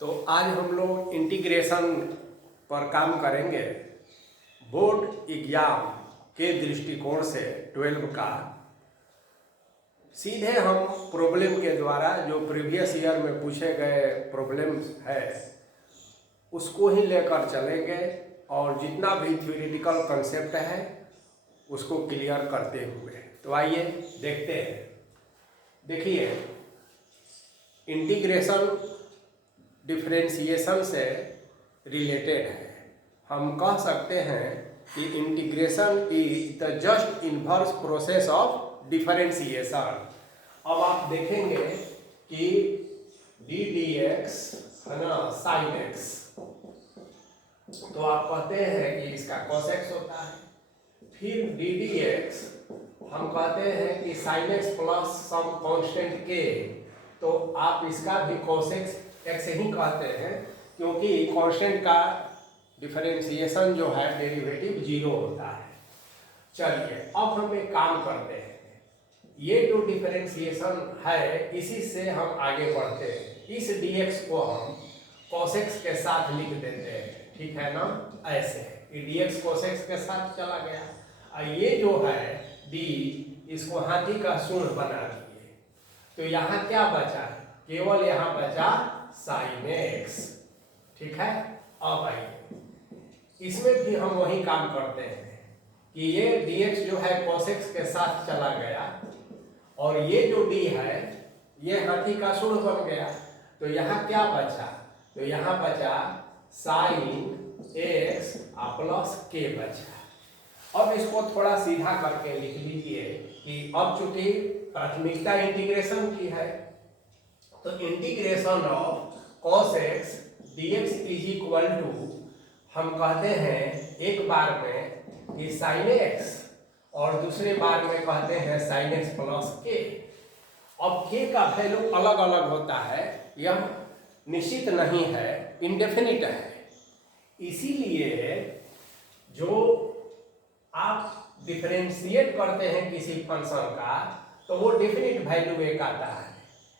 तो आज हम लोग इंटीग्रेशन पर काम करेंगे। बोर्ड एग्जाम के दृष्टिकोण से 12 का सीधे हम प्रॉब्लम के द्वारा जो प्रीवियस ईयर में पूछे गए प्रॉब्लम्स है उसको ही लेकर चलेंगे और जितना भी थ्योरेटिकल कंसेप्ट है उसको क्लियर करते हुए। तो आइए देखते हैं। देखिए, इंटीग्रेशन डिफरेंशिएशन से रिलेटेड है। हम कह सकते हैं कि integration is the just inverse process of differentiation. अब आप देखेंगे कि डी डी एक्स है ना साइन एक्स, तो आप कहते हैं कि इसका cos x होता है। फिर डी डी एक्स हम कहते हैं कि sine x plus some constant K, तो आप इसका भी cos x ही कहते हैं क्योंकि कांस्टेंट का डिफरेंशिएशन जो है डेरिवेटिव 0 होता है। चलिए अब हम एक काम करते हैं, ये जो डिफरेंशिएशन है इसी से हम आगे बढ़ते हैं। इस dx को हम cos x के साथ लिख देते हैं, ठीक है ना। ऐसे ये dx cos x के साथ चला गया और ये जो है d इसको हाथी का सूंड बना दिए, तो यहाँ क्या बचा? केवल यहाँ बचा sin x, ठीक है। अब आइए इसमें भी हम वही काम करते हैं कि ये dx जो है cos x के साथ चला गया और ये जो d है ये हाथी का सूंड बन गया, तो यहाँ क्या बचा? तो यहाँ बचा sin x प्लस k बचा। अब इसको थोड़ा सीधा करके लिख लीजिए कि अब चूंकि प्राथमिकता इंटीग्रेशन की है, तो integration of cos x dx is equal to, हम कहते हैं एक बार में कि sin x और दूसरे बार में कहते हैं sin x प्लस k। अब k का वैल्यू अलग अलग होता है, यह निश्चित नहीं है, इंडेफिनिट है। इसीलिए जो आप डिफरेंशिएट करते हैं किसी फंक्शन का तो वो डेफिनिट वैल्यू एक आता है,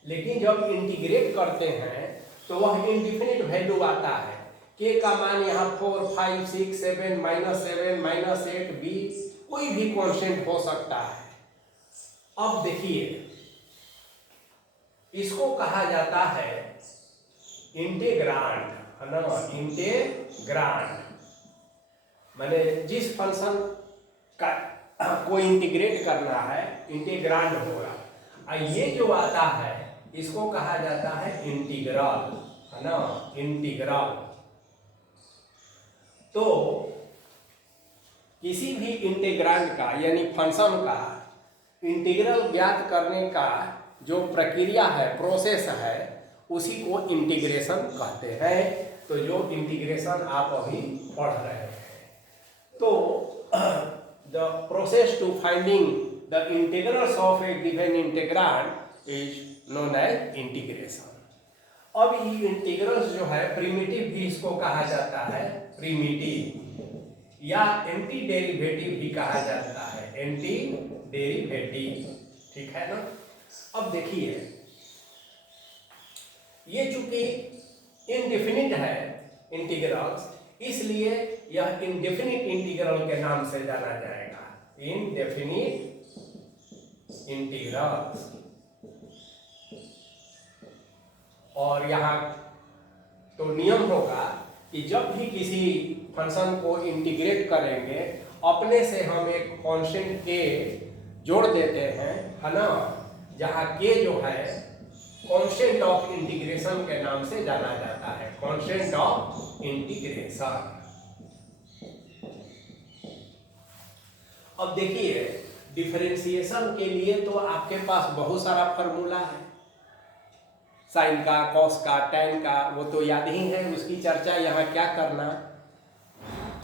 लेकिन जब इंटीग्रेट करते हैं तो वह इंडेफिनिट वैल्यू आता है। k का मान यहाँ 4, 5, 6, 7, -7, -8, b कोई भी कांस्टेंट हो सकता है। अब देखिए इसको कहा जाता है इंटीग्रांड, है ना। इंटीग्रांड माने जिस फंक्शन का को इंटीग्रेट करना है इंटीग्रांड होगा। और ये जो आता है इसको कहा जाता है इंटीग्रल, है ना, इंटीग्रल। तो किसी भी इंटीग्रांड का यानी फंक्शन का इंटीग्रल ज्ञात करने का जो प्रक्रिया है, प्रोसेस है, उसी को इंटीग्रेशन कहते हैं। तो जो इंटीग्रेशन आप अभी पढ़ रहे हैं, तो the process to finding the integrals of a given integrand is known as integration. अब ये इंटीग्रल्स जो है प्रिमिटिव भी इसको कहा जाता है, प्रिमिटिव या एंटी डेरिवेटिव भी कहा जाता है, एंटी डेरिवेटिव, ठीक है ना। अब देखिए ये चूंकि इनडेफिनिट है इंटीग्रल्स, इसलिए यह इनडेफिनिट इंटीग्रल के नाम से जाना जाएगा, इनडेफिनिट इंटीग्रल्स। और यहाँ तो नियम होगा कि जब भी किसी फंक्शन को इंटीग्रेट करेंगे अपने से हम एक कांस्टेंट k जोड़ देते हैं, है ना, जहाँ k जो है कांस्टेंट ऑफ इंटीग्रेशन के नाम से जाना जाता है, कांस्टेंट ऑफ इंटीग्रेशन। अब देखिए डिफरेंशिएशन के लिए तो आपके पास बहुत सारा फार्मूला है, साइन का, कॉस का, टैन का, वो तो याद ही है, उसकी चर्चा यहाँ क्या करना।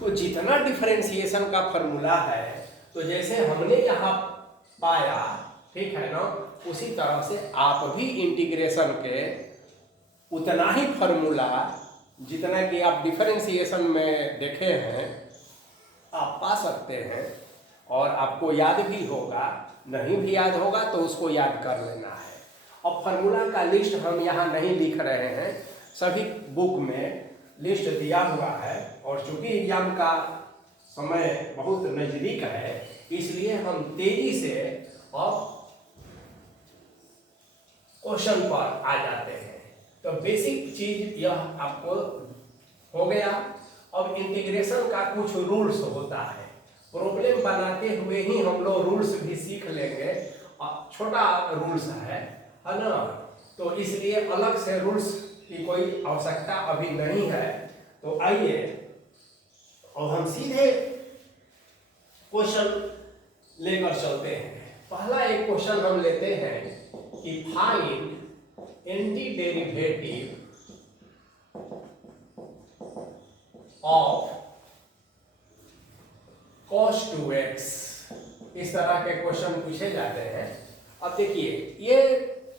तो जितना डिफरेंशिएशन का फार्मूला है, तो जैसे हमने यहाँ पाया, ठीक है ना, उसी तरह से आप भी इंटीग्रेशन के उतना ही फार्मूला जितना कि आप डिफरेंशिएशन में देखे हैं आप पा सकते हैं। और आपको याद भी होगा, नहीं भी याद होगा तो उसको याद कर लेना है। अब फार्मूला का लिस्ट हम यहाँ नहीं लिख रहे हैं, सभी बुक में लिस्ट दिया हुआ है, और चूंकि एग्जाम का समय बहुत नज़दीक है इसलिए हम तेजी से अब क्वेश्चन पर आ जाते हैं। तो बेसिक चीज यह आपको हो गया। अब इंटीग्रेशन का कुछ रूल्स होता है, प्रॉब्लम बनाते हुए ही हम लोग रूल्स भी सीख लेंगे। छोटा रूल्स है ना, तो इसलिए अलग से रूल्स की कोई आवश्यकता अभी नहीं है। तो आइए और हम सीधे क्वेश्चन लेकर चलते हैं। पहला एक क्वेश्चन हम लेते हैं कि find anti derivative of cos 2x। इस तरह के क्वेश्चन पूछे जाते हैं। अब देखिए, ये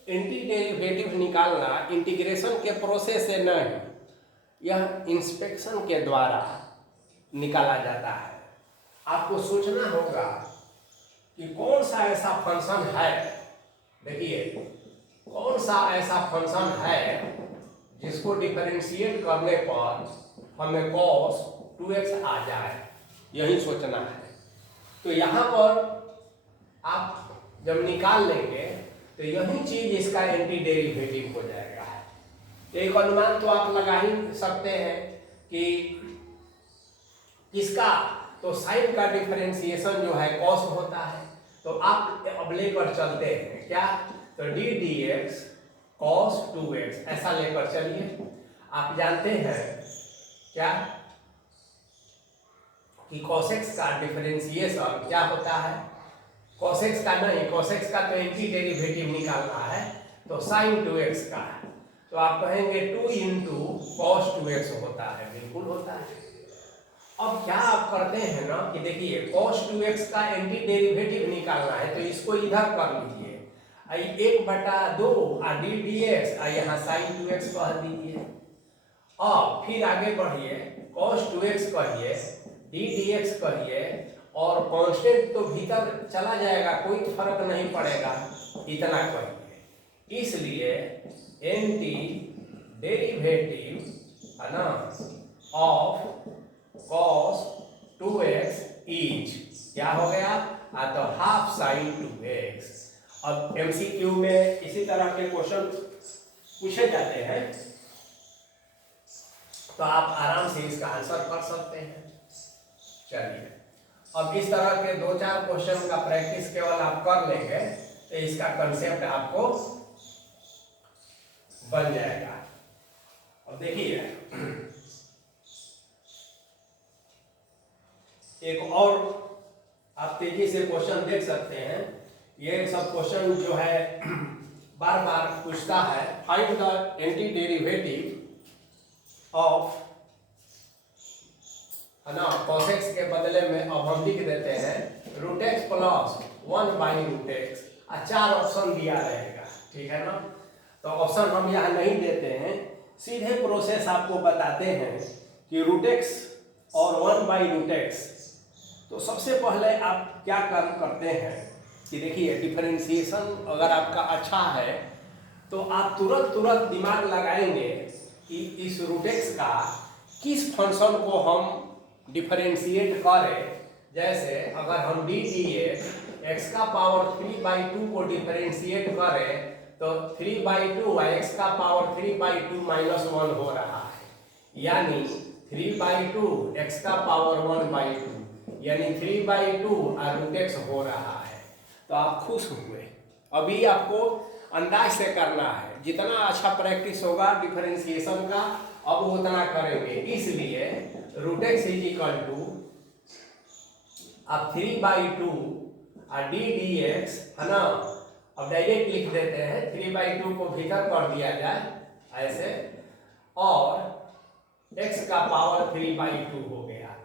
एंटी डेरिवेटिव निकालना इंटीग्रेशन के प्रोसेस से नहीं, यह इंस्पेक्शन के द्वारा निकाला जाता है। आपको सोचना होगा कि कौन सा ऐसा फंक्शन है, देखिए कौन सा ऐसा फंक्शन है जिसको डिफरेंशिएट करने पर हमें cos 2x आ जाए, यही सोचना है। तो यहाँ पर आप जब निकाल लेंगे तो यही चीज इसका एंटी डेरिवेटिव हो जाएगा। तो एक अनुमान तो आप लगा ही सकते हैं कि किसका, तो साइन का डिफरेंशिएशन जो है cos होता है। तो आप अब लेकर चलते हैं क्या, तो d dx cos 2x ऐसा लेकर चलिए। आप जानते हैं क्या कि cos x का डिफरेंशिएशन क्या होता है, cos x का नहीं, cos x का तो एंटी डेरिवेटिव निकालना है, तो sin 2x का है। तो आप कहेंगे 2 into cos 2x होता है, बिल्कुल होता है। अब क्या आप करते हैं ना कि देखिए cos 2x का एंटी डेरिवेटिव निकालना है, तो इसको इधर कर लीजिए, 1/2 और d dx और यहाँ sin 2x कह दीजिए। अब फिर आगे बढ़िए, cos 2x कहिए, d dx कहिए, और कांस्टेंट तो भीतर चला जाएगा, कोई फर्क नहीं पड़ेगा, इतना कहिए। इसलिए एंटी डेरिवेटिव है ना ऑफ cos 2x इज क्या हो गया, तो हाफ साइन 2x। अब MCQ में इसी तरह के क्वेश्चन पूछे जाते हैं, तो आप आराम से इसका आंसर कर सकते हैं। चलिए, अब इस तरह के 2-4 क्वेश्चन का प्रैक्टिस केवल आप कर लेंगे तो इसका कंसेप्ट आपको बन जाएगा। अब देखिए एक और आप तेजी से क्वेश्चन देख सकते हैं। ये सब क्वेश्चन जो है बार बार पूछता है, find the anti derivative of, है ना, cos x के बदले में अब हम लिख देते हैं √x प्लस 1/√x, 4 ऑप्शन दिया रहेगा, ठीक है ना। तो ऑप्शन हम यहाँ नहीं देते हैं, सीधे प्रोसेस आपको बताते हैं कि √x और 1/√x। तो सबसे पहले आप क्या करते हैं कि देखिए डिफरेंशिएशन अगर आपका अच्छा है तो आप तुरंत दिमाग लगाएंगे कि इस √x का किस फंक्शन को हम डिफरेंशिएट करें। जैसे अगर हम d dx x का पावर 3/2 को डिफरेंशिएट करें तो 3/2 x का पावर 3/2 -1 हो रहा है, यानी 3/2 x का पावर 1/2 यानी 3/2 और √x हो रहा है। तो आप खुश हुए। अभी आपको अंदाज से करना है, जितना अच्छा प्रैक्टिस होगा डिफरेंशिएशन का अब उतना करेंगे। इसलिए √x इज इक्वल टू अब 3/2 और d dx, है ना। अब डायरेक्ट लिख देते हैं, 3/2 को भीतर कर दिया जाए ऐसे, और x का पावर 3/2 हो गया,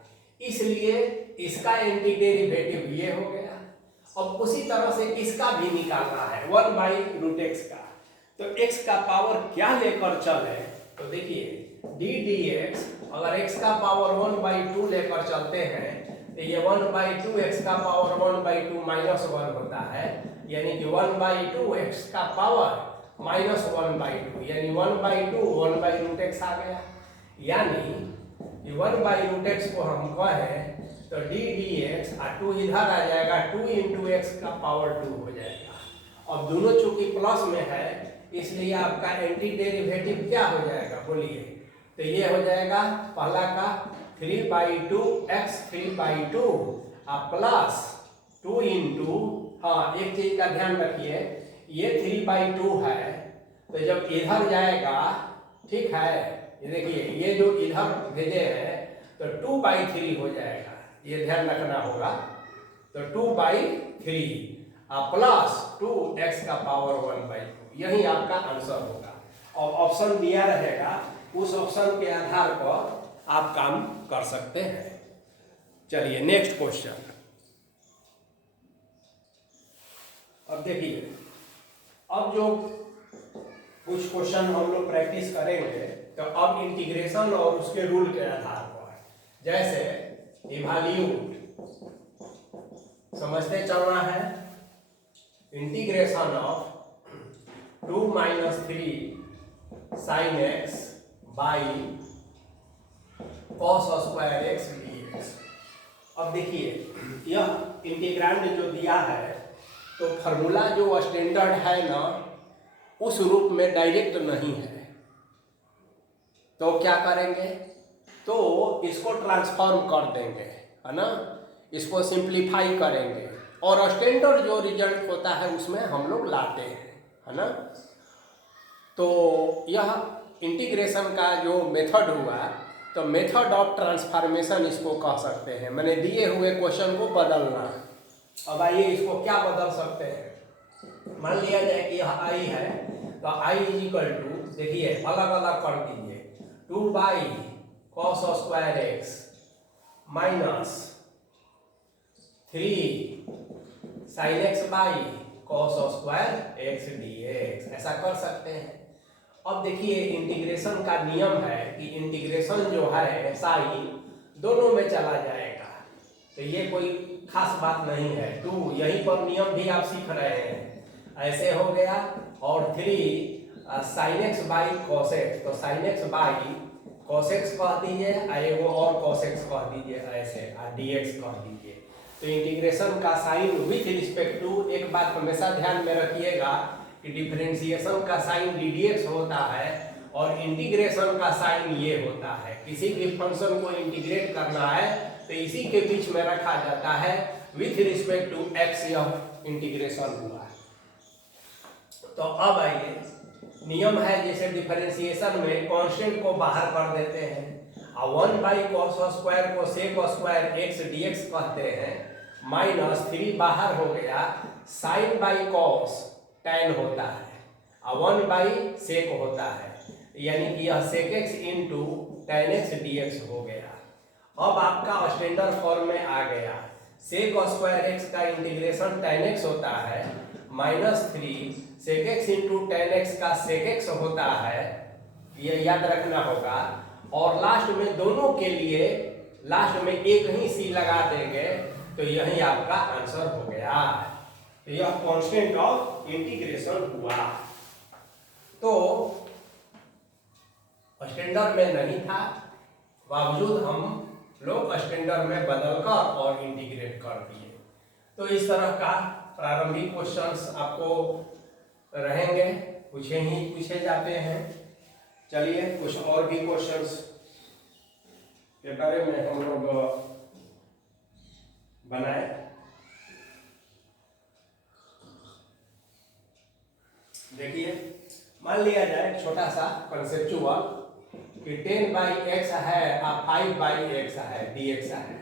इसलिए इसका एंटी डेरिवेटिव ये हो गया। अब उसी तरह से इसका भी निकालना है 1/√x का, तो x का पावर क्या लेकर चले, तो देखिए d dx अगर x का पावर 1/2 लेकर चलते हैं तो ये 1/2 x का पावर 1/2 -1 होता है, यानी कि 1/2 x का पावर माइनस 1/2, यानी 1/2 1/√x आ गया। यानी 1/√x को हम कहें तो d dx और 2 इधर आ जाएगा, 2 into x का पावर 2 हो जाएगा। अब दोनों चूंकि प्लस में है इसलिए आपका एंटी डेरिवेटिव क्या हो जाएगा बोलिए? तो ये हो जाएगा पहला का 3/2x 3/2 और प्लस 2 into, हाँ एक चीज का ध्यान रखिए, ये 3/2 है तो जब इधर जाएगा, ठीक है, ये देखिए ये जो इधर भेजे हैं तो 2/3 हो जाएगा, ये ध्यान रखना होगा। तो 2/3 और प्लस 2x का पावर 1/2, यही आपका आंसर होगा। और ऑप्शन दिया रहेगा, उस ऑप्शन के आधार पर आप काम कर सकते हैं। चलिए नेक्स्ट क्वेश्चन। अब देखिए, अब जो कुछ क्वेश्चन हम लोग प्रैक्टिस करेंगे तो अब इंटीग्रेशन और उसके रूल के आधार पर, जैसे इवैल्यूएट समझते चलना है, integration of 2 - 3 sin x by cos square x dx। अब देखिए यह इंटीग्रांड जो दिया है तो फार्मूला जो स्टैंडर्ड है ना उस रूप में डायरेक्ट नहीं है, तो क्या करेंगे, तो इसको ट्रांसफॉर्म कर देंगे, है ना, इसको सिंप्लीफाई करेंगे और स्टैंडर्ड जो रिजल्ट होता है उसमें हम लोग लाते हैं, है ना। तो यह इंटीग्रेशन का जो मेथड हुआ तो मेथड ऑफ ट्रांसफॉर्मेशन इसको कह सकते हैं, मैंने दिए हुए क्वेश्चन को बदलना। अब आइए इसको क्या बदल सकते हैं, मान लिया जाए कि यह आई है तो आई इज इक्वल टू, देखिए अलग अलग कर दीजिए, 2/cos square x minus 3 sin x by cos square x dx, ऐसा कर सकते हैं। अब देखिए इंटीग्रेशन का नियम है कि इंटीग्रेशन जो है साइन दोनों में चला जाएगा, तो ये कोई खास बात नहीं है। 2 यहीं पर नियम भी आप सीख रहे हैं, ऐसे हो गया, और 3 sin x by cos x, तो sin x by cos x कह दीजिए, एगो और cos x कह दीजिए, ऐसे dx कह दीजिए। तो इंटीग्रेशन का साइन विथ रिस्पेक्ट टू, एक बात हमेशा ध्यान में रखिएगा कि डिफरेंशिएशन का साइन ddx होता है और इंटीग्रेशन का साइन ये होता है। किसी भी फंक्शन को इंटीग्रेट करना है तो इसी के बीच में रखा जाता है, विथ रिस्पेक्ट टू x यह इंटीग्रेशन हुआ। तो अब आइए, नियम है जैसे डिफरेंशिएशन में कांस्टेंट को बाहर कर देते हैं और 1/cos स्क्वायर को sec स्क्वायर x dx कहते हैं, माइनस 3 बाहर हो गया, sin बाई cos tan होता है और 1/sec होता है, यानी कि यह sec x into tan x dx हो गया। अब आपका स्टैंडर्ड फॉर्म में आ गया, sec स्क्वायर x का इंटीग्रेशन tan x होता है, -3 sec x into tan x का sec x होता है, ये याद रखना होगा। और लास्ट में दोनों के लिए लास्ट में एक ही सी लगा देंगे तो यही आपका आंसर हो गया। तो यह कांस्टेंट ऑफ इंटीग्रेशन हुआ। तो स्टैंडर्ड में नहीं था, बावजूद हम लोग स्टैंडर्ड में बदलकर और इंटीग्रेट कर दिए। तो इस तरह का प्रारंभिक क्वेश्चंस आपको रहेंगे, पूछे जाते हैं। चलिए कुछ और भी क्वेश्चंस के बारे में हम लोग बनाए। देखिए मान लिया जाए छोटा सा कंसेप्चुअल कि 10/x है और 5/x है dx है,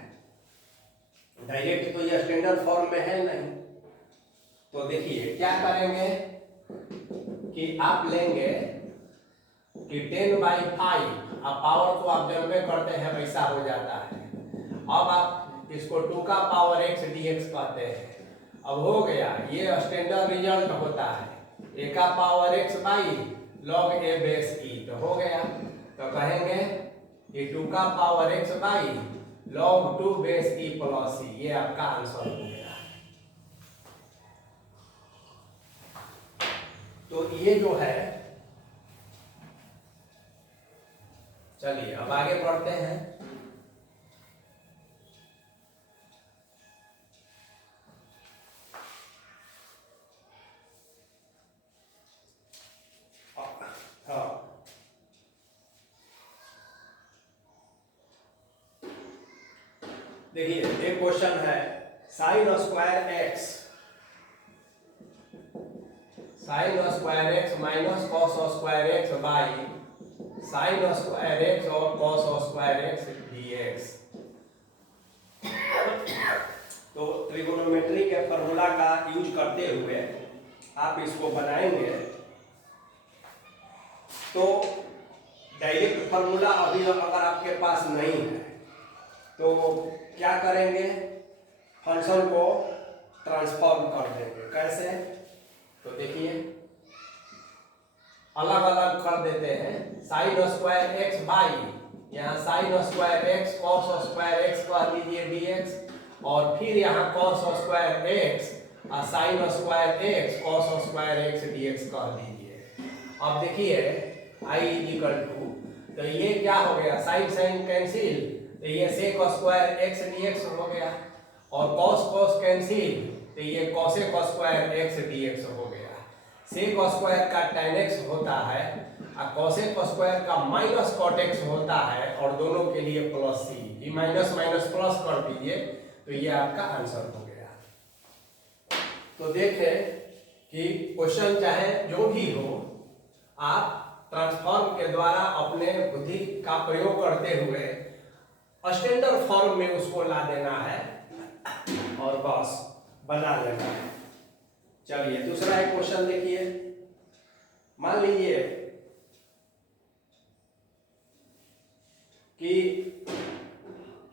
डायरेक्ट तो यह स्टैंडर्ड फॉर्म में है नहीं। तो देखिए क्या करेंगे कि आप लेंगे कि 10/5, अब पावर तो आप जब में करते हैं वैसा हो जाता है। अब आप इसको 2 का पावर x dx कहते हैं। अब हो गया, ये स्टैंडर्ड रिजल्ट होता है, a का power x by log a base e, तो हो गया। तो कहेंगे कि 2 का power x by log 2 base e plus e, ये आपका आंसर हो गया। तो ये जो है, चलिए अब आगे बढ़ते हैं। हाँ, देखिए एक क्वेश्चन है, sign square x minus cos square x by sine square x और कॉस स्क्वायर एक्स डीएक्स। तो ट्रिगोनोमेट्री के फॉर्मूला का यूज करते हुए आप इसको बनाएंगे। तो डायरेक्ट फॉर्मूला अभी अगर आपके पास नहीं है तो क्या करेंगे, फंक्शन को ट्रांसफॉर्म कर देंगे। कैसे, तो देखिए अलग अलग कर देते हैं। साइन स्क्वायर एक्स बाई, यहाँ sine square x cos square x कह दीजिए डीएक्स, और फिर यहाँ कॉस स्क्वायर एक्स और sine square x cos square x dx कह दीजिए। अब देखिए आई इज इक्वल टू, तो ये क्या हो गया, साइन साइन कैंसिल, तो ये सेक स्क्वायर एक्स डीएक्स हो गया, और कॉस कॉस कैंसिल, तो ये कॉसेक स्क्वायर एक्स डीएक्स हो गया। सेक स्क्वायर का tan x होता है और कॉसेक स्क्वायर का माइनस cot x होता है, और दोनों के लिए प्लस सी, ये माइनस माइनस प्लस कर दीजिए, तो ये आपका आंसर हो गया। तो देखें कि क्वेश्चन चाहे जो भी हो, आप ट्रांसफॉर्म के द्वारा अपने बुद्धि का प्रयोग करते हुए स्टैंडर्ड फॉर्म में उसको ला देना है और बस बना लेना है। चलिए दूसरा एक क्वेश्चन देखिए। मान लीजिए कि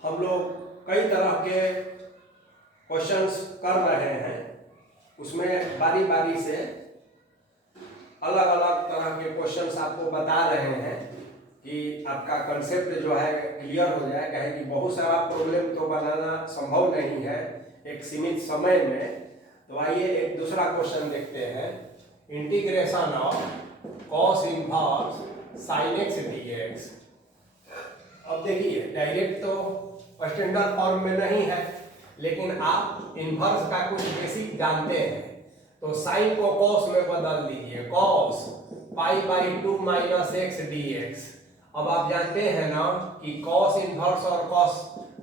हम लोग कई तरह के क्वेश्चंस कर रहे हैं, उसमें बारी बारी से अलग अलग तरह के क्वेश्चंस आपको बता रहे हैं कि आपका कंसेप्ट जो है क्लियर हो जाए। कहे कि बहुत सारा प्रॉब्लम तो बनाना संभव नहीं है एक सीमित समय में। तो आइए एक दूसरा क्वेश्चन देखते हैं, integration of cos inverse sine x dx. अब देखिए डायरेक्ट तो स्टैंडर्ड फॉर्म में नहीं है, लेकिन आप इनवर्स का कुछ बेसिक जानते हैं। तो साइन को कॉस में बदल दीजिए, cos pi by 2 minus x dx. अब आप जानते हैं ना कि कॉस इनवर्स और कॉस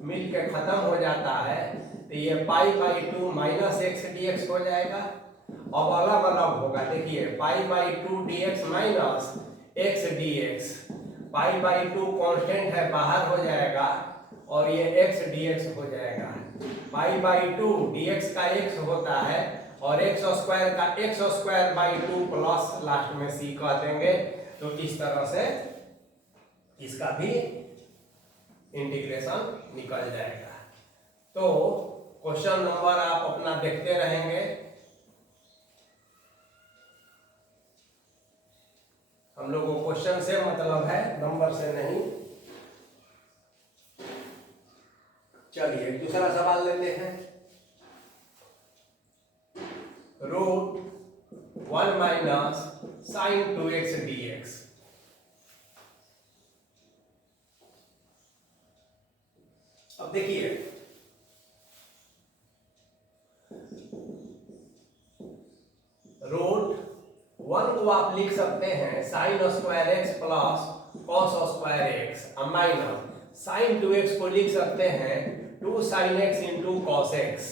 मिल के खत्म हो जाता है, तो ये pi by 2 minus x dx हो जाएगा। अब अलग अलग होगा, देखिए pi by 2 dx minus x dx, pi by 2 constant है बाहर हो जाएगा, और ये एक्स डीएक्स हो जाएगा। पाई बाई 2 डीएक्स का एक्स होता है, और एक्स स्क्वायर का x square by 2 plus last में सी कह देंगे। तो इस तरह से इसका भी इंटीग्रेशन निकल जाएगा। तो क्वेश्चन नंबर आप अपना देखते रहेंगे। हम लोगों को क्वेश्चन से मतलब है, नंबर से नहीं। चलिए दूसरा सवाल लेते हैं, root 1 minus sine 2x dx। अब देखिए रूट 1 को आप लिख सकते हैं sine square x plus cos square x, minus sine 2x को लिख सकते हैं 2 sine x into cos x,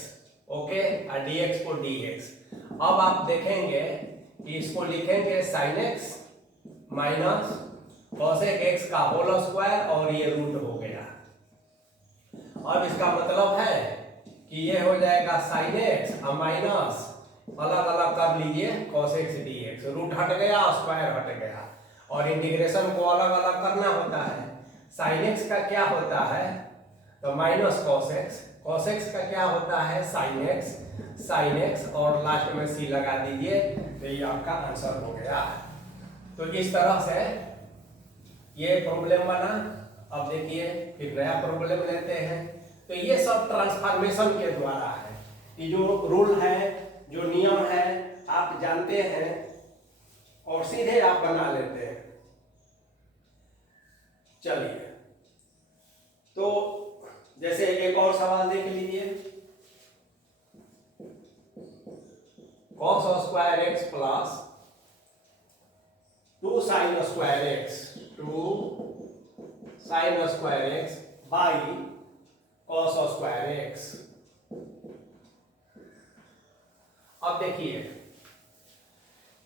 okay, और dx को dx। अब आप देखेंगे कि इसको लिखेंगे sign x minus cosec x का होल स्क्वायर, और ये रूट हो गया। अब इसका मतलब है कि ये हो जाएगा साइन एक्स और माइनस अलग अलग कर लीजिए कॉस एक्स डीएक्स, रूट हट गया स्क्वायर हट गया, और इंटीग्रेशन को अलग अलग करना होता है। साइन एक्स का क्या होता है, तो minus cos x, cos x का क्या होता है साइन एक्स, और लास्ट में सी लगा दीजिए, तो ये आपका आंसर हो गया। तो इस तरह से ये प्रॉब्लम बना। अब देखिए फिर नया प्रॉब्लम लेते हैं। तो ये सब ट्रांसफॉर्मेशन के द्वारा है। ये जो रूल है, जो नियम है, आप जानते हैं और सीधे आप बना लेते हैं। चलिए, तो जैसे एक और सवाल देख लीजिए, cos square x plus 2 sin square x, 2 sin square x by cos square x. अब देखिए,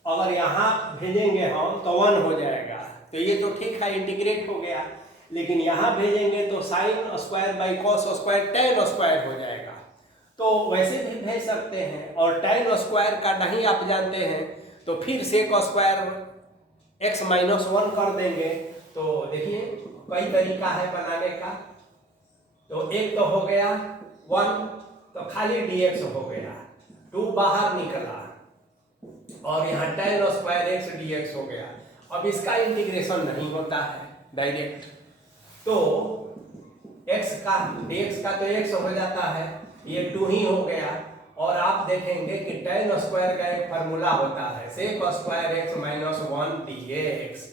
अगर यहां भेजेंगे हम तो 1 हो जाएगा, तो ये तो ठीक है, इंटीग्रेट हो गया। लेकिन यहां भेजेंगे तो sine square by cos square tan square हो जाएगा। तो वैसे भी भेज सकते हैं, और tan स्क्वायर का नहीं आप जानते हैं तो फिर सेक स्क्वायर x माइनस 1 कर देंगे। तो देखिए कई तरीका है बनाने का। तो एक तो हो गया 1, तो खाली dx हो गया, 2 बाहर निकला, और यहाँ tan स्क्वायर एक्स dx हो गया। अब इसका इंटीग्रेशन नहीं होता है डायरेक्ट, तो x का dx का तो x हो जाता है, ये 2 ही हो गया। और आप देखेंगे कि tan स्क्वायर का एक फार्मूला होता है sec square x minus 1 dx।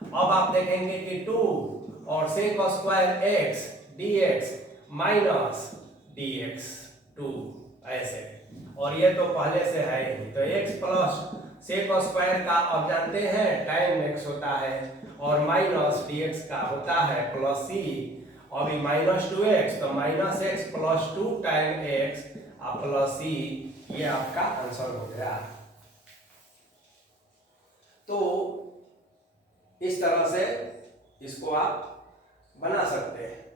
अब आप देखेंगे कि 2 और sec square x dx minus dx 2 ऐसे, और ये तो पहले से है ही। तो x प्लस सेक स्क्वायर का अब जानते हैं tan x होता है, और माइनस dx का होता है प्लस c। अभी माइनस 2x, तो minus x plus 2 tan x और प्लस c, ये आपका आंसर हो गया। तो इस तरह से इसको आप बना सकते हैं।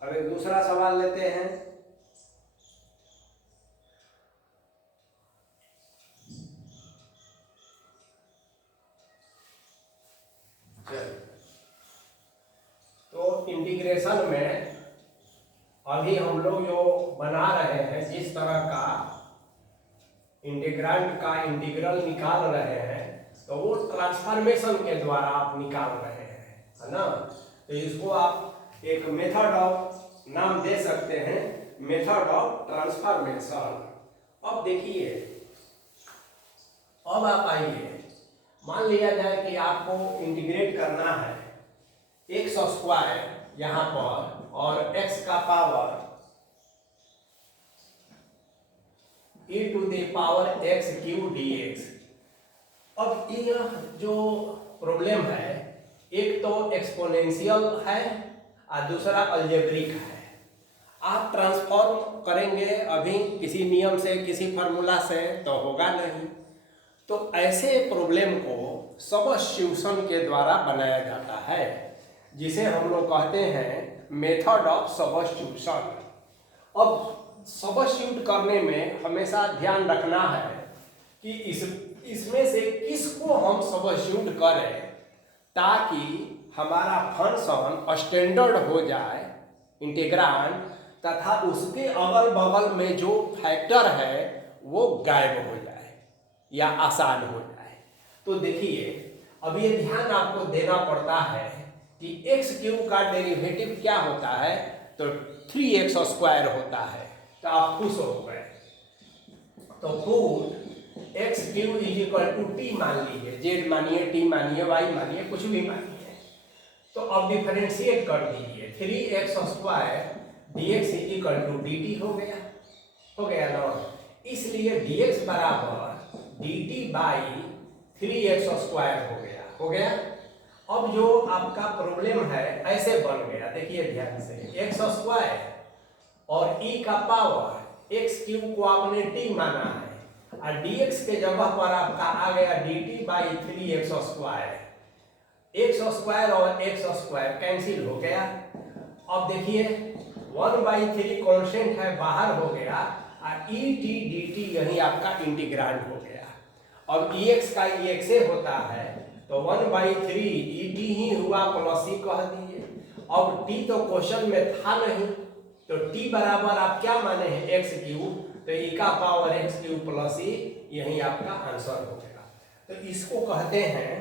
अब एक दूसरा सवाल लेते हैं। तो इंटीग्रेशन में अभी हम लोग जो बना रहे हैं, जिस तरह का इंटीग्रांड का इंटीग्रल निकाल रहे हैं, तो वो ट्रांसफॉर्मेशन के द्वारा आप निकाल रहे हैं, है ना। तो इसको आप एक मेथड ऑफ नाम दे सकते हैं, मेथड ऑफ ट्रांसफॉर्मेशन। अब देखिए, अब आप आइए, मान लिया जाए कि आपको इंटीग्रेट करना है एक्स स्क्वायर यहां पर और x का power e to the power x q dx। अब यह जो प्रॉब्लम है, एक तो एक्सपोनेंशियल है और दूसरा अलजेब्रिक है। आप ट्रांसफॉर्म करेंगे अभी किसी नियम से, किसी फार्मूला से, तो होगा नहीं। तो ऐसे प्रॉब्लम को सबस्टिट्यूशन के द्वारा बनाया जाता है, जिसे हम लोग कहते हैं मेथड ऑफ सबस्टिट्यूशन। अब सबस्टिट्यूट करने में हमेशा ध्यान रखना है कि इसमें से किसको हम सबस्टिट्यूट करें, ताकि हमारा फंक्शन स्टैंडर्ड हो जाए इंटीग्रांड, तथा उसके अगल बगल में जो फैक्टर है वो गायब हो जाए या आसान हो जाए। तो देखिए, अब ये ध्यान आपको देना पड़ता है कि एक्स क्यूब का डेरिवेटिव क्या होता है, तो 3x स्क्वायर होता है। तो आप खुश हो गए, तो put x cube is equal to t मान लीजिए, जेड मानिए, टी मानिए, वाई मानिए, कुछ भी मानिए। तो अब डिफरेंशिएट कर दीजिए, 3x square dx is equal to dt हो गया ना। इसलिए dx बराबर dt बाई 3x स्क्वायर हो गया। अब जो आपका प्रॉब्लम है ऐसे बन गया, देखिए ध्यान से, एक्स स्क्वायर और e का पावर एक्स क्यूब को आपने t माना है, और dx के जगह पर आपका आ गया dt by 3x square. X square और एक्स स्क्वायर कैंसिल हो गया। अब देखिए 1/3 कांस्टेंट है, बाहर हो गया, और e t dt यही आपका इंटीग्रांड हो गया। अब ex का ex होता है, तो 1/3 et ही हुआ प्लस c कह दीजिए। अब t तो क्वेश्चन में था नहीं, तो t बराबर आप क्या माने हैं x क्यूब, तो e का power x cube plus c, यही आपका आंसर हो गया। तो इसको कहते हैं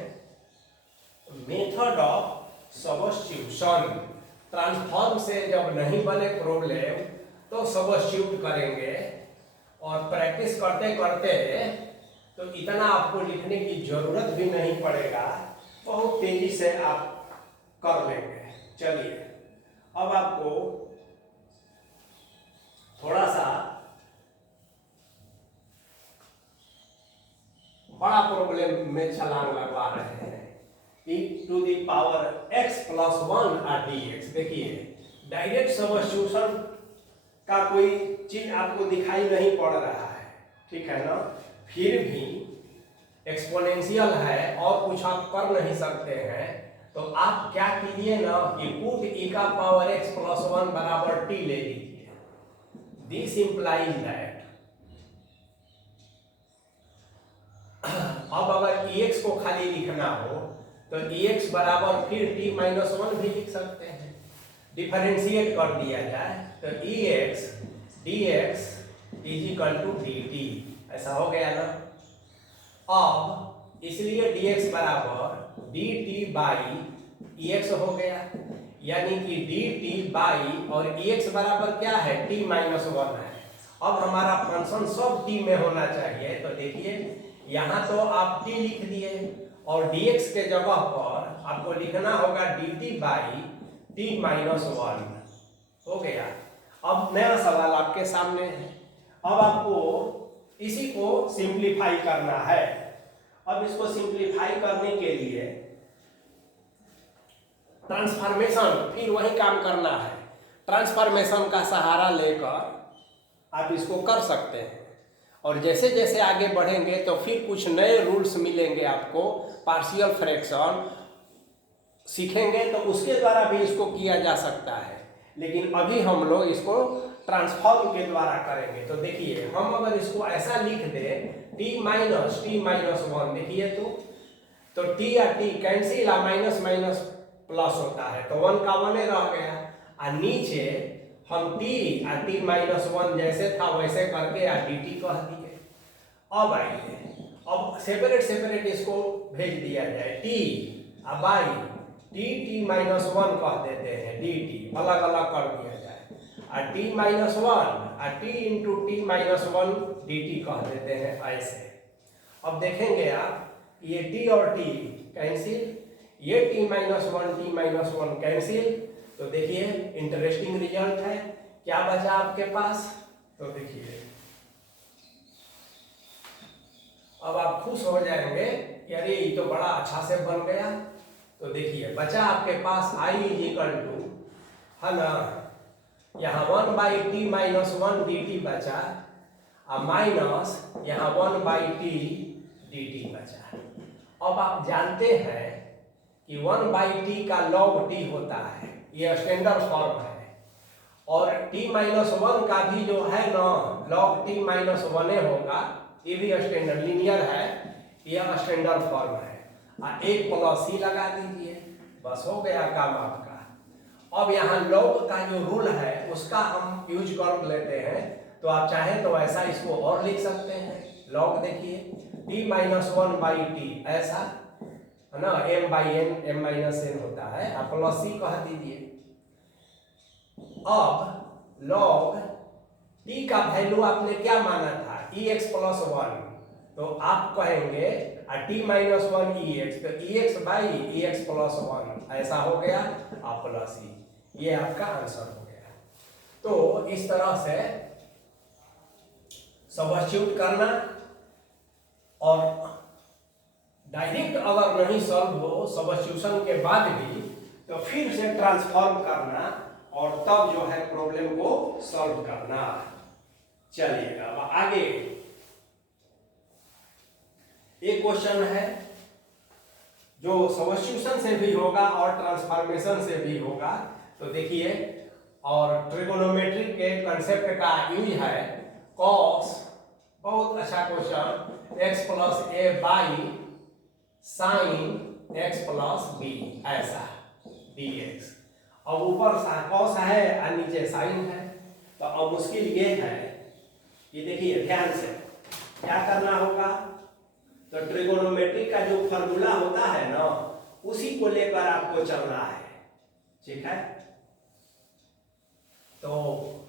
मेथड ऑफ सबस्टिट्यूशन। ट्रांसफॉर्म से जब नहीं बने प्रॉब्लम तो सब्स्टिट्यूट करेंगे, और प्रैक्टिस करते करते तो इतना आपको लिखने की जरूरत भी नहीं पड़ेगा, बहुत तेजी से आप कर लेंगे। चलिए अब आपको थोड़ा सा बड़ा प्रॉब्लम में छलांग लगवा रहे हैं। e to the power x plus 1 dx। देखिए डायरेक्ट सब्स्टिट्यूशन का कोई चीज आपको दिखाई नहीं पड़ रहा है, ठीक है ना, फिर भी एक्सपोनेंशियल है और कुछ आप कर नहीं सकते हैं, तो आप क्या कीजिए ना कि पुट e का पावर x प्लस 1 बराबर t ले लीजिए। दिस इंप्लाइज दैट अब अगर ex को खाली लिखना हो तो ex बराबर फिर t माइनस 1 भी लिख सकते हैं, डिफरेंशिएट कर दिया जाए तो ex dx is equal to dt, ऐसा हो गया ना। अब इसलिए dx बराबर dt बाई ex हो गया, यानी कि dt बाई और ex बराबर क्या है, t माइनस 1 है। अब हमारा फंक्शन सब t में होना चाहिए, तो देखिए यहाँ तो आप t लिख दिए और dx के जगह पर आपको लिखना होगा dt बाई t माइनस 1 हो गया। अब नया सवाल आपके सामने है, अब आपको इसी को सिंप्लीफाई करना है। अब इसको सिंप्लीफाई करने के लिए ट्रांसफॉर्मेशन फिर वही काम करना है, ट्रांसफॉर्मेशन का सहारा लेकर आप इसको कर सकते हैं, और जैसे जैसे आगे बढ़ेंगे तो फिर कुछ नए रूल्स मिलेंगे आपको, पार्शियल फ्रैक्शन सीखेंगे तो उसके द्वारा भी इसको किया जा सकता है, लेकिन अभी हम लोग इसको ट्रांसफॉर्म के द्वारा करेंगे। तो देखिए हम अगर इसको ऐसा लिख दें t माइनस 1, देखिए तो t या t cancel, minus minus plus होता है तो 1 का 1 रह गया, और नीचे हम t और t माइनस 1 जैसे था वैसे करके dt कह दिए। अब आइए अब सेपरेट सेपरेट इसको भेज दिया जाए, t और बाई t माइनस 1 कह देते हैं, dt अलग अलग कर दिया जाए, और t माइनस 1 और t into T minus 1 dt कह देते हैं ऐसे। अब देखेंगे आप ये t और t कैंसिल, ये t माइनस 1 कैंसिल, तो देखिए इंटरेस्टिंग रिजल्ट है। क्या बचा आपके पास, तो देखिए अब आप खुश हो जाएंगे कि अरे ये तो बड़ा अच्छा से बन गया। तो देखिए बचा आपके पास i इज इक्वल टू, है ना, यहाँ 1 बाई टी माइनस 1 dt बचा, और माइनस यहाँ 1 बाई टी dt बचा। अब आप जानते हैं कि 1 बाई टी का log t होता है, ये स्टैंडर्ड फॉर्म है, और t माइनस 1 का भी जो है ना log t माइनस 1 होगा, ये भी स्टैंडर्ड लीनियर है, यह स्टैंडर्ड फॉर्म है, और एक प्लस ही लगा दीजिए, बस हो गया काम आपका। अब यहाँ log का जो रूल है उसका हम यूज कर लेते हैं, तो आप चाहें तो ऐसा इसको और लिख सकते हैं, log देखिए t माइनस 1 बाई टी ऐसा है ना, m by n, m minus n होता है, आप प्लस c कह दीजिए। अब log t का वैल्यू आपने क्या माना था, ex प्लस 1, तो आप कहेंगे t माइनस 1 ex, तो ex बाई ex प्लस 1 ऐसा हो गया, आप प्लस e, ये आपका आंसर हो गया। तो इस तरह से सब्स्टिट्यूट करना, और डायरेक्ट अगर नहीं सॉल्व हो सब्स्टिट्यूशन के बाद भी तो फिर से ट्रांसफॉर्म करना और तब जो है प्रॉब्लम को सॉल्व करना। चलिए अब आगे एक क्वेश्चन है जो सब्स्टिट्यूशन से भी होगा और ट्रांसफॉर्मेशन से भी होगा, तो देखिए, और ट्रिगोनोमेट्री के कंसेप्ट का यूज है कॉस, बहुत अच्छा question, x plus a by sine x plus b ऐसा dx। अब ऊपर कॉस है और नीचे साइन है, तो अब मुश्किल ये है कि देखिए ध्यान से क्या करना होगा, तो ट्रिगोनोमेट्री का जो फॉर्मूला होता है ना उसी को लेकर आपको चलना है, ठीक है। तो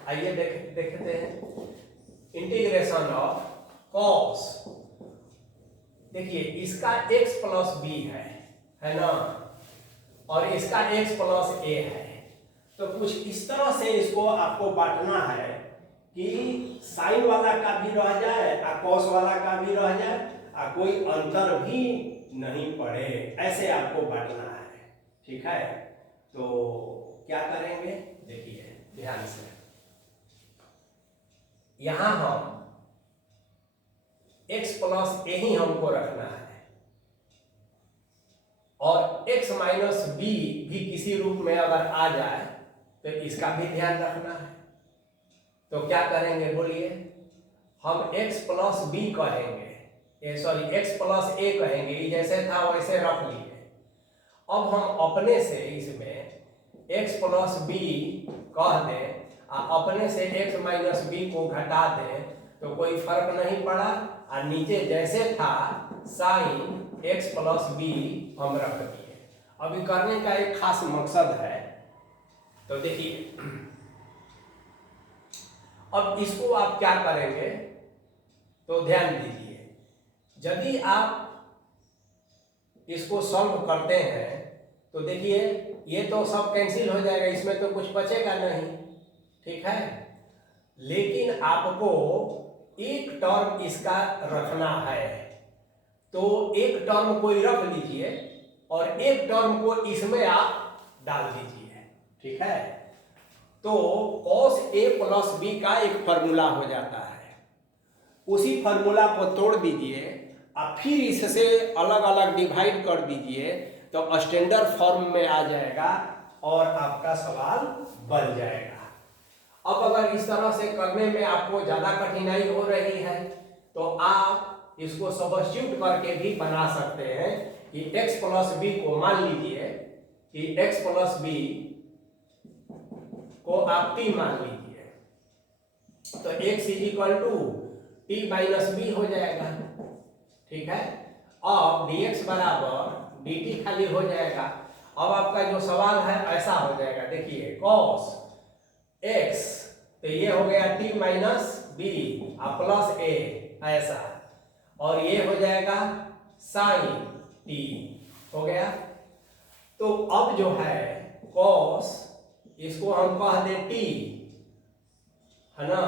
आइए देखते हैं इंटीग्रेशन ऑफ कॉस। देखिए इसका x प्लस बी है ना, और इसका x प्लस ए है। तो कुछ इस तरह से इसको आपको बांटना है कि साइन वाला का भी रह जाए और कॉस वाला का भी रह जाए और कोई अंतर भी नहीं पड़े, ऐसे आपको बांटना है। ठीक है, तो क्या करेंगे देखिए ध्यान से। यहां हम x प्लस ए ही हमको रखना है और x माइनस बी भी किसी रूप में अगर आ जाए तो इसका भी ध्यान रखना है। तो क्या करेंगे बोलिए, हम x प्लस बी कहेंगे, x प्लस ए कहेंगे, ये जैसे था वैसे रख लिए। अब हम अपने से इसमें x प्लस बी कह दें और अपने से x माइनस बी को घटा दें तो कोई फर्क नहीं पड़ा, और नीचे जैसे था साइन x प्लस बी हम रख दिए। अभी करने का एक खास मकसद है, तो देखिए अब इसको आप क्या करेंगे तो ध्यान दीजिए। यदि आप इसको सॉल्व करते हैं तो देखिए ये तो सब कैंसिल हो जाएगा, इसमें तो कुछ बचेगा नहीं। ठीक है, लेकिन आपको एक टर्म इसका रखना है, तो एक टर्म कोई रख लीजिए और एक टर्म को इसमें आप डाल दीजिए। ठीक है, तो cos a प्लस बी का एक फार्मूला हो जाता है, उसी फार्मूला को तोड़ दीजिए और फिर इससे अलग अलग डिवाइड कर दीजिए तो स्टैंडर्ड फॉर्म में आ जाएगा और आपका सवाल बन जाएगा। अब अगर इस तरह से करने में आपको ज्यादा कठिनाई हो रही है तो आप इसको सब्स्टिट्यूट करके भी बना सकते हैं कि x प्लस बी को मान लीजिए कि x प्लस बी को आप t मान लीजिए, तो x is equal to t minus b हो जाएगा। ठीक है, अब dx बराबर dt खाली हो जाएगा। अब आपका जो सवाल है ऐसा हो जाएगा, देखिए cos x, तो ये हो गया t minus b plus a ऐसा, और ये हो जाएगा साइन t हो गया। तो अब जो है cos, इसको हम कह दें t, है ना,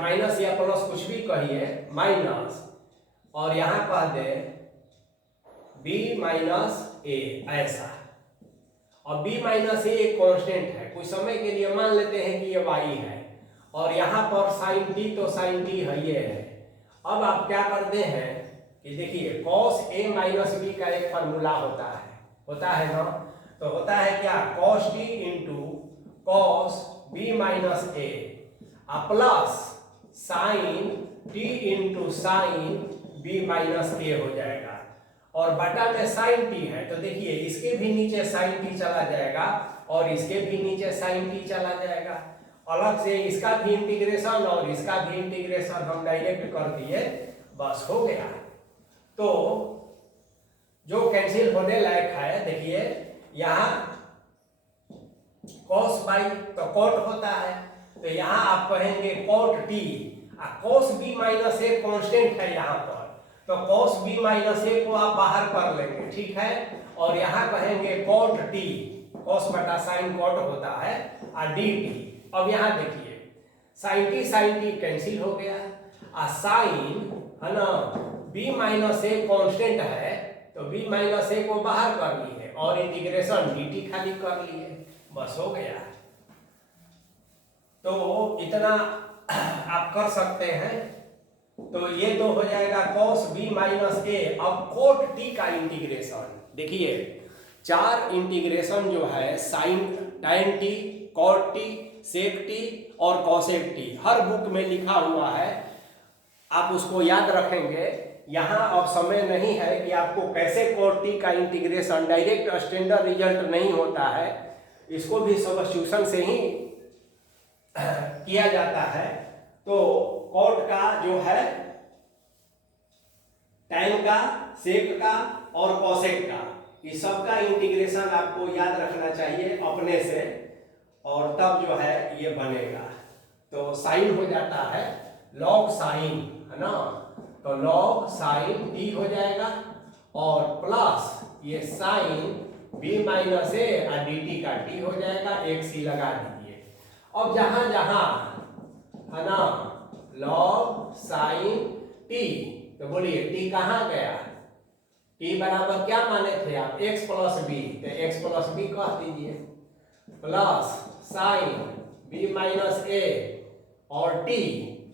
माइनस या प्लस कुछ भी कहिए माइनस, और यहां कह दे b माइनस ए ऐसा। और b माइनस ए एक कांस्टेंट है, कुछ समय के लिए मान लेते हैं कि ये y है, और यहाँ पर साइन t, तो साइन t है ये है। अब आप क्या करते हैं कि देखिए cos a माइनस बी का एक फार्मूला होता है ना, तो होता है क्या, cos t into cos b minus A plus sine t into sine b minus A हो जाएगा, और बटा में साइन t है, तो देखिए इसके भी नीचे साइन t चला जाएगा और इसके भी नीचे साइन t चला जाएगा। अलग से इसका भी इंटीग्रेशन और इसका भी इंटीग्रेशन हम डायरेक्ट कर दिए, बस हो गया। तो जो कैंसिल होने लायक है, देखिए यहाँ cos बाई तो cot होता है, तो यहाँ आप कहेंगे cot t, cos b minus a constant है यहाँ पर, तो cos b माइनस ए को आप बाहर कर लेंगे। ठीक है, और यहाँ कहेंगे cot t, cos बटा साइन cot होता है, और dt। अब यहाँ देखिए साइन t कैंसिल हो गया, साइन है ना b माइनस ए कॉन्स्टेंट है, तो b माइनस ए को बाहर कर लिए और इंटीग्रेशन dt खाली कर लिए, बस हो गया। तो इतना आप कर सकते हैं। तो ये तो हो जाएगा cos b माइनस ए। अब cot t का इंटीग्रेशन देखिए, चार इंटीग्रेशन जो है sine tan t, cot t, sec t और cosec t हर बुक में लिखा हुआ है, आप उसको याद रखेंगे। यहाँ अब समय नहीं है कि आपको कैसे cot t का इंटीग्रेशन, डायरेक्ट स्टैंडर्ड रिजल्ट नहीं होता है, इसको भी सब्स्टिट्यूशन से ही किया जाता है। तो cot का जो है tan का, sec का और cosec का, इस सब का इंटीग्रेशन आपको याद रखना चाहिए अपने से। और तब जो है ये बनेगा, तो साइन हो जाता है लॉग साइन, है ना, तो लॉग साइन टी हो जाएगा और प्लस ये साइन बी माइनस ए और डी टी का टी हो जाएगा, एक सी लगा दीजिए। अब जहां जहां है ना लॉग साइन टी, तो बोलिए टी कहाँ गया, टी बराबर क्या माने थे आप, x प्लस बी, तो x प्लस बी कह दीजिए, प्लस साइन b माइनस ए और t,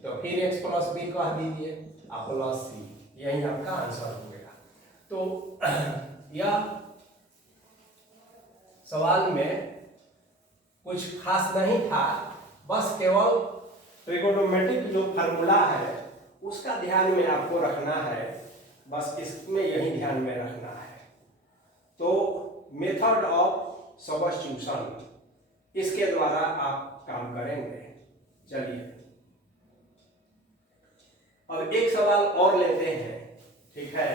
तो फिर x प्लस बी कह दीजिए और प्लस सी, यही आपका आंसर हो गया। तो यह सवाल में कुछ खास नहीं था, बस केवल ट्रिगोनोमेट्रिक जो फार्मूला है उसका ध्यान में आपको रखना है, बस इसमें यही ध्यान में रखना है। तो मेथड ऑफ सब्स्टिट्यूशन, इसके द्वारा आप काम करेंगे। चलिए अब एक सवाल और लेते हैं, ठीक है,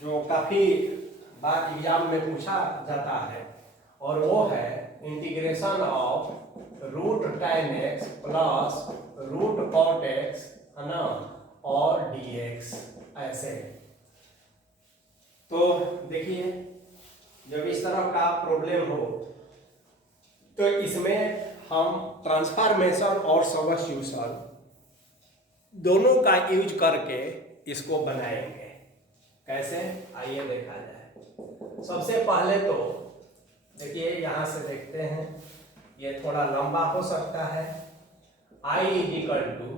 जो काफी बार एग्जाम में पूछा जाता है, और वो है integration of root tan x plus root cot x, है ना, और dx ऐसे। तो देखिए जब इस तरह का प्रॉब्लम हो तो इसमें हम ट्रांसफॉर्मेशन और सब्स्टिट्यूशन दोनों का यूज करके इसको बनाएंगे। कैसे, आइए देखा जाए। सबसे पहले तो देखिए यहाँ से देखते हैं, ये थोड़ा लंबा हो सकता है। I is equal to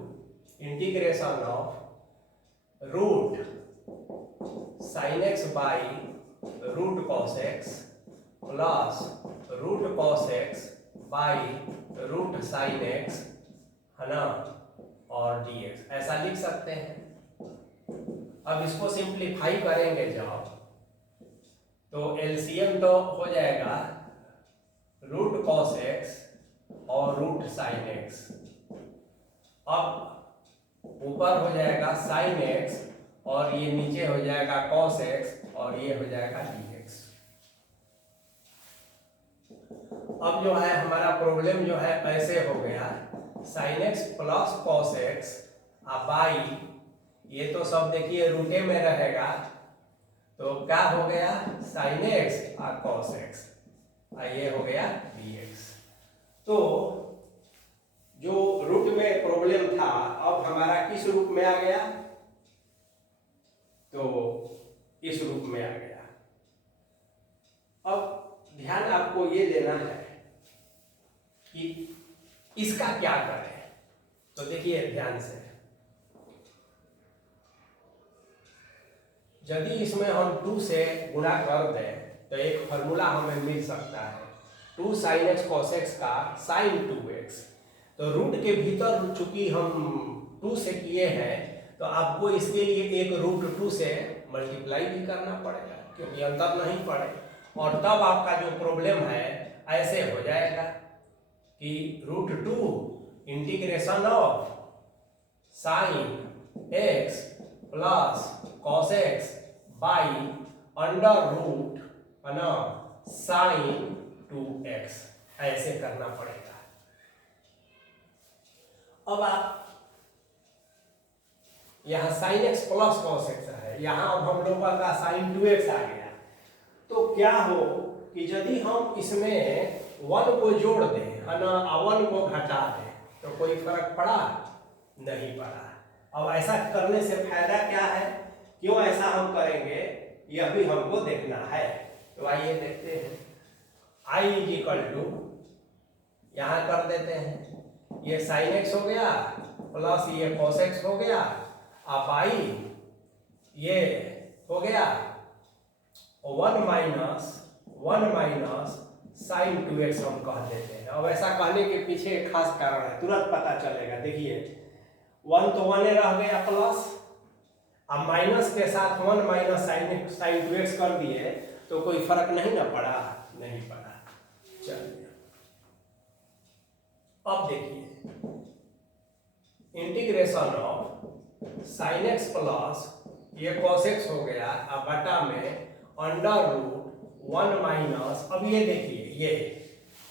integration of root sine x by root cos x plus root cos x by root sine x, है ना, और dx, ऐसा लिख सकते हैं। अब इसको सिंप्लीफाई करेंगे जब, तो एलसीएम तो हो जाएगा रूट कॉस एक्स और रूट साइन एक्स, अब ऊपर हो जाएगा साइन एक्स और ये नीचे हो जाएगा कॉस एक्स और ये हो जाएगा dx। अब जो है हमारा प्रॉब्लम जो है ऐसे हो गया, sign x plus cos x by, ये तो सब देखिए रूटे में रहेगा, तो क्या हो गया साइन एक्स और कॉस एक्स, ये हो गया dx। तो जो रूट में प्रॉब्लम था अब हमारा किस रूप में आ गया, तो इस रूप में आ गया। अब ध्यान आपको ये देना है कि इसका क्या करें, तो देखिए ध्यान से, यदि इसमें हम 2 से गुणा कर दें तो एक फार्मूला हमें मिल सकता है 2 sin x cos x का sin 2x। तो रूट के भीतर चूंकि हम 2 से किए हैं तो आपको इसके लिए एक रूट 2 से मल्टीप्लाई भी करना पड़ेगा, क्योंकि अंतर नहीं पड़े, और तब आपका जो प्रॉब्लम है ऐसे हो जाएगा कि root 2 integration of sine x plus cos x by under root, है ना, साइन 2x, ऐसे करना पड़ेगा। अब आप यहाँ sign x plus cos x है, यहाँ अब हम लोगों का साइन 2x आ गया, तो क्या हो कि यदि हम इसमें 1 को जोड़ दें, है ना, 1 को घटा दें, तो कोई फर्क पड़ा नहीं पड़ा। अब ऐसा करने से फायदा क्या है, क्यों ऐसा हम करेंगे, यह भी हमको देखना है। तो आइए देखते हैं। I इज इक्वल टू, यहाँ कर देते हैं, ये साइन एक्स हो गया प्लस ये कॉस एक्स हो गया, अब आई ये हो गया 1 माइनस साइन 2x हम कह देते हैं। अब ऐसा कहने के पीछे एक खास कारण है, तुरंत पता चलेगा। देखिए 1 तो 1 रह गया प्लस, अब माइनस के साथ 1 माइनस साइन 2x कर दिए तो कोई फर्क नहीं ना पड़ा, नहीं पड़ा। चलिए अब देखिए integration of sign x plus ये कॉस एक्स हो गया, अब बटा में अंडर रूट 1 माइनस, अब ये देखिए ये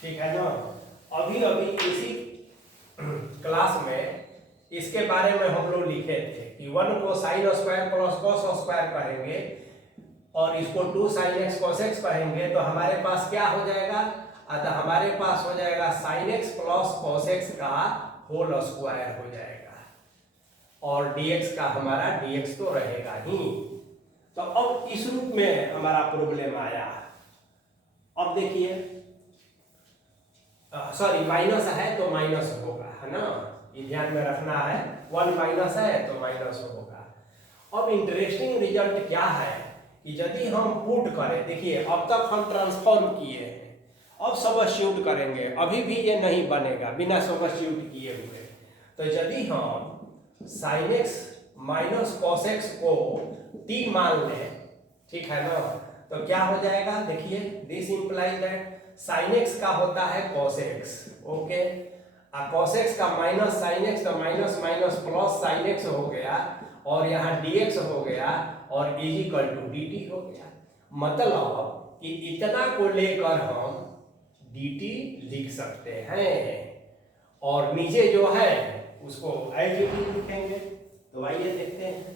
ठीक है ना, अभी अभी इसी क्लास में इसके बारे में हम लोग लिखे थे कि 1 को sine square plus cos square कहेंगे और इसको 2 साइन एक्स कॉस एक्स कहेंगे तो हमारे पास क्या हो जाएगा, अतः हमारे पास हो जाएगा sign x plus cos x का होल स्क्वायर हो जाएगा और dx का हमारा dx तो रहेगा ही। तो अब इस रूप में हमारा प्रॉब्लम आया। अब देखिए सॉरी माइनस है तो माइनस होगा, है ना, ये ध्यान में रखना है। 1 माइनस है तो माइनस होगा। अब इंटरेस्टिंग रिजल्ट क्या है कि यदि हम पुट करें, देखिए अब तक हम ट्रांसफॉर्म किए हैं, अब सब्स्टिट्यूट करेंगे, अभी भी ये नहीं बनेगा बिना सब्स्टिट्यूट किए हुए। तो यदि हम sign x minus cos x को t मान लें, ठीक है ना, तो क्या हो जाएगा, देखिए this implies that sine x का होता है कॉस एक्स, ओके, और कॉस एक्स का माइनस साइन एक्स तो minus minus plus sine x हो गया और यहाँ dx हो गया और इज इक्वल टू dt हो गया। मतलब कि इतना को लेकर हम dt लिख सकते हैं और नीचे जो है उसको एज इट इज लिखेंगे। तो आइए देखते हैं।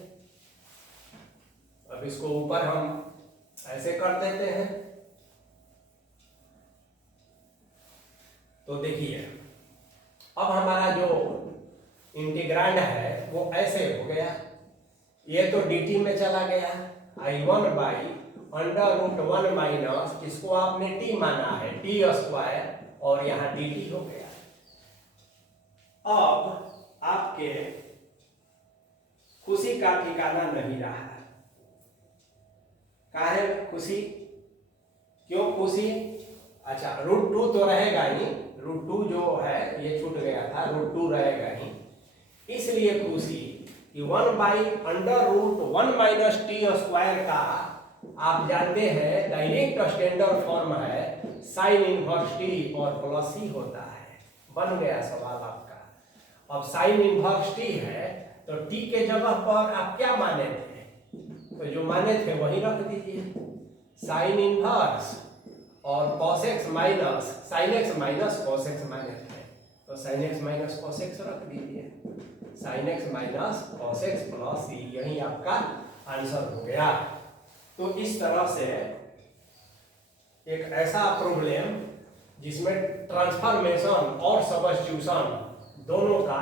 अब इसको ऊपर हम ऐसे कर देते हैं। तो देखिए अब हमारा जो इंटीग्रांड है वो ऐसे हो गया, ये तो dt में चला गया, I1 by under root 1 minus, इसको आपने t माना है, t स्क्वायर और यहाँ dt हो गया। अब आपके खुशी का ठिकाना नहीं रहा। काहे खुशी, क्यों खुशी, अच्छा √2 तो रहेगा ही, √2 जो है ये छूट गया था, √2 रहेगा ही, इसलिए खुशी कि 1 by under root 1 minus t square का आप जानते हैं डायरेक्ट स्टैंडर्ड फॉर्म है साइन इनवर्स टी और प्लस सी होता है। बन गया सवाल आपका। अब साइन इनवर्स टी है तो टी के जगह पर आप क्या माने थे, तो जो माने थे वही रख दीजिए, साइन इनवर्स और cos x minus sine x minus cos x माने थे तो sine x minus cos x रख दीजिए, sine x minus cos x plus C, यही आपका आंसर हो गया। तो इस तरह से एक ऐसा प्रॉब्लम जिसमें ट्रांसफॉर्मेशन और सब्स्टिट्यूशन दोनों का